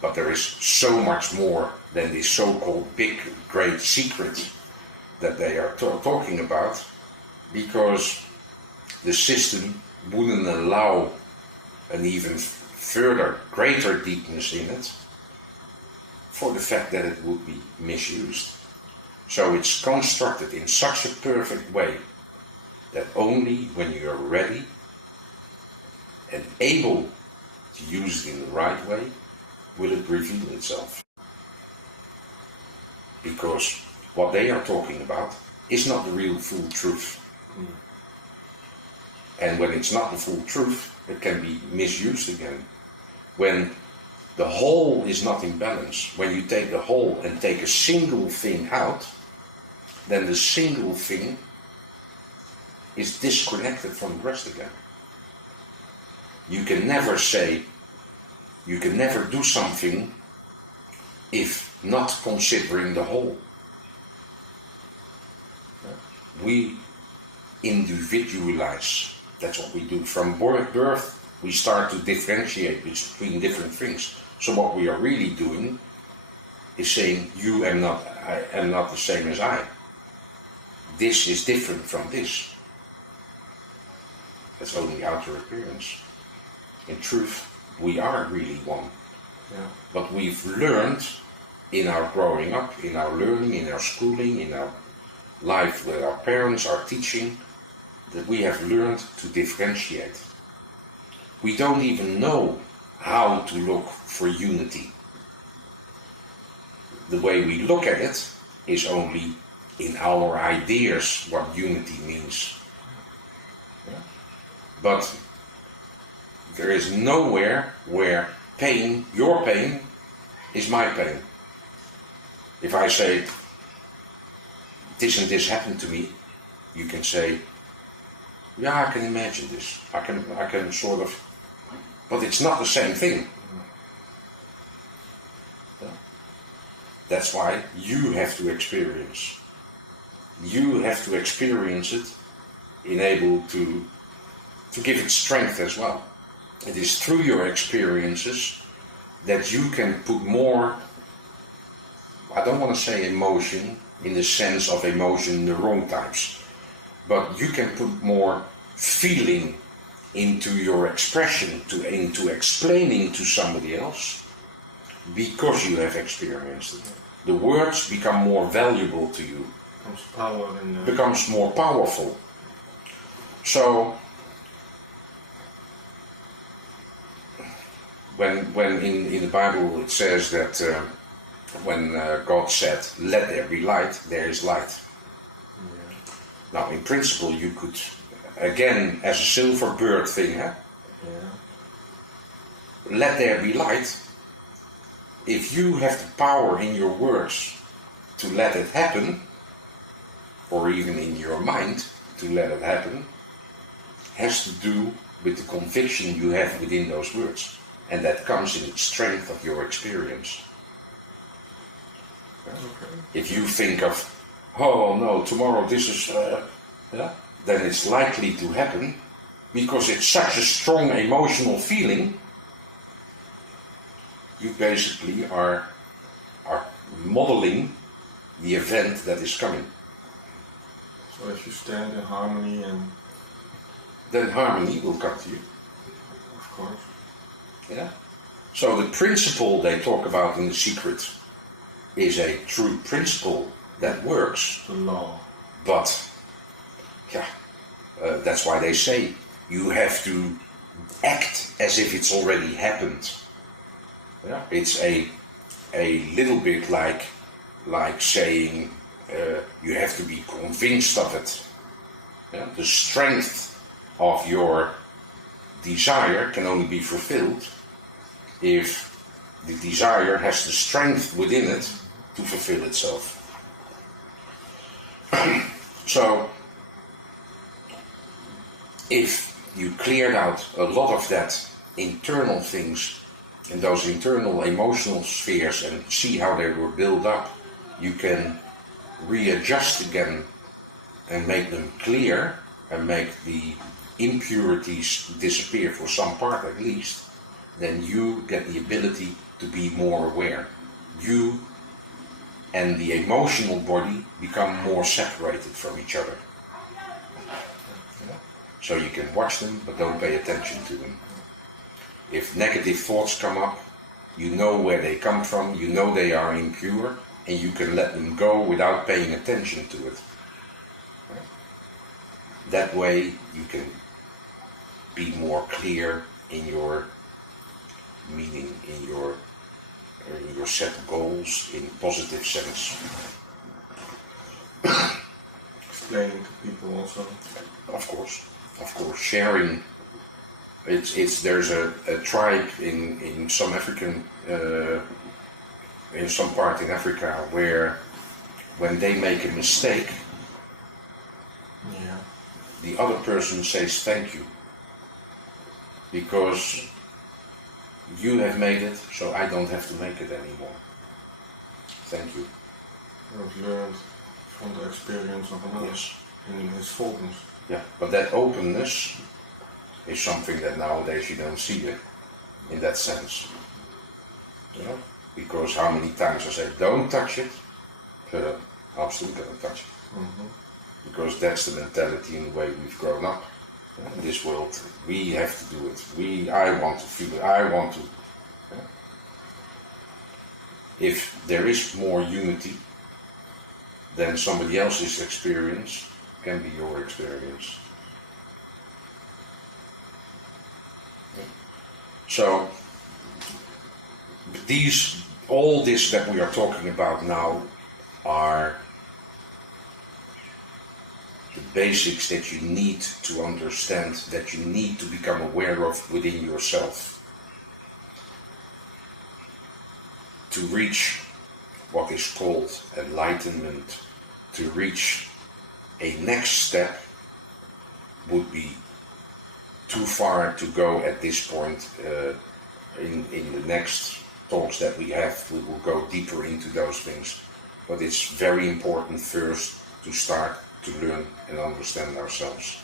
But there is so much more than this so-called big, great secret that they are talking about, because the system wouldn't allow an even further, greater deepness in it, for the fact that it would be misused. So it's constructed in such a perfect way that only when you are ready and able to use it in the right way will it reveal itself. Because what they are talking about is not the real full truth. And when it's not the full truth, it can be misused again. When the whole is not in balance, when you take the whole and take a single thing out, then the single thing is disconnected from the rest again. You can never say, you can never do something if not considering the whole. We individualize. That's what we do. From birth, we start to differentiate between different things. So what we are really doing is saying, you am not, I am not the same as I. This is different from this. That's only outer appearance. In truth, we are really one. Yeah. But we've learned in our growing up, in our learning, in our schooling, in our life with our parents, our teaching, that we have learned to differentiate. We don't even know how to look for unity. The way we look at it is only in our ideas what unity means. Yeah? But there is nowhere where pain, your pain, is my pain. If I say, this and this happened to me, you can say, yeah, I can imagine this. I can sort of, but it's not the same thing. Yeah? That's why you have to experience. You have to experience it, able to give it strength as well. It is through your experiences that you can put more, I don't want to say emotion in the sense of emotion in the wrong times, but you can put more feeling into your expression, into explaining to somebody else, because you have experienced it. The words become more valuable to you, becomes more powerful. So when in the Bible it says that when God said, let there be light, there is light. Yeah. Now in principle you could, again as a silver bird thing, yeah. Let there be light. If you have the power in your words to let it happen, or even in your mind to let it happen, has to do with the conviction you have within those words. And that comes in the strength of your experience. Okay. If you think of, oh no, tomorrow this is, then it's likely to happen, because it's such a strong emotional feeling, you basically are modeling the event that is coming. So if you stand in harmony, and then harmony will come to you. Of course. Yeah. So the principle they talk about in The Secret is a true principle that works. The law. But yeah, that's why they say you have to act as if it's already happened. Yeah. It's a little bit like saying you have to be convinced of it. Yeah? The strength of your desire can only be fulfilled if the desire has the strength within it to fulfill itself. So, if you cleared out a lot of that internal things and those internal emotional spheres and see how they were built up, you can readjust again and make them clear and make the impurities disappear for some part at least. then you get the ability to be more aware. You and the emotional body become more separated from each other. So you can watch them, but don't pay attention to them. If negative thoughts come up, you know where they come from, you know they are impure, and you can let them go without paying attention to it. That way you can be more clear in your meaning, in your set goals in positive sense. Explaining to people also. Of course, sharing. There's a tribe in some African, in some part in Africa where when they make a mistake, the other person says thank you, because you have made it, so I don't have to make it anymore. Thank you. I've learned from the experience of another. Yes. In his faultness. Yeah, but that openness is something that nowadays you don't see it in that sense. You know? Because how many times I say, don't touch it, I'm still gonna touch it. Mm-hmm. Because that's the mentality and the way we've grown up. In this world, we have to do it. I want to feel it, I want to. If there is more unity, then somebody else's experience can be your experience. So, all this that we are talking about now are the basics that you need to understand, that you need to become aware of within yourself to reach what is called enlightenment. To reach a next step would be too far to go at this point. In the next talks that we have, we will go deeper into those things. But it's very important first to start to learn and understand ourselves.